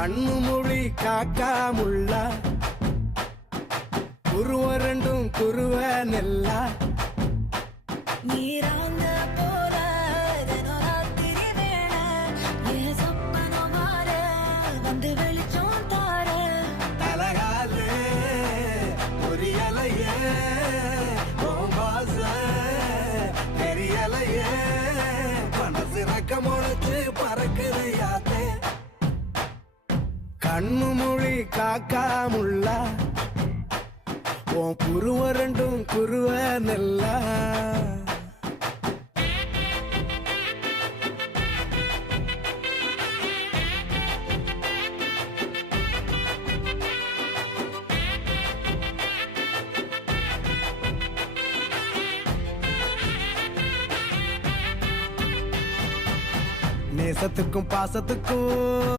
கண்ணு மொழி காக்காமுள்ள குருவ ரெண்டும் குருவ நெல்லா நீராங்க போல ராத்திரி வேள என் சொப்பனோ மாற வந்து வெளிச்சம் தார தலகாலு புரியலையே பாச தெரியலையே மனசு ரக்க முளைச்சு பறக்குது யாத்தே கண்ணு மொழி காக்காமுள்ள உன் குருவ ரெண்டும் குருவ நெல்லா நேசத்துக்கும் பாசத்துக்கும்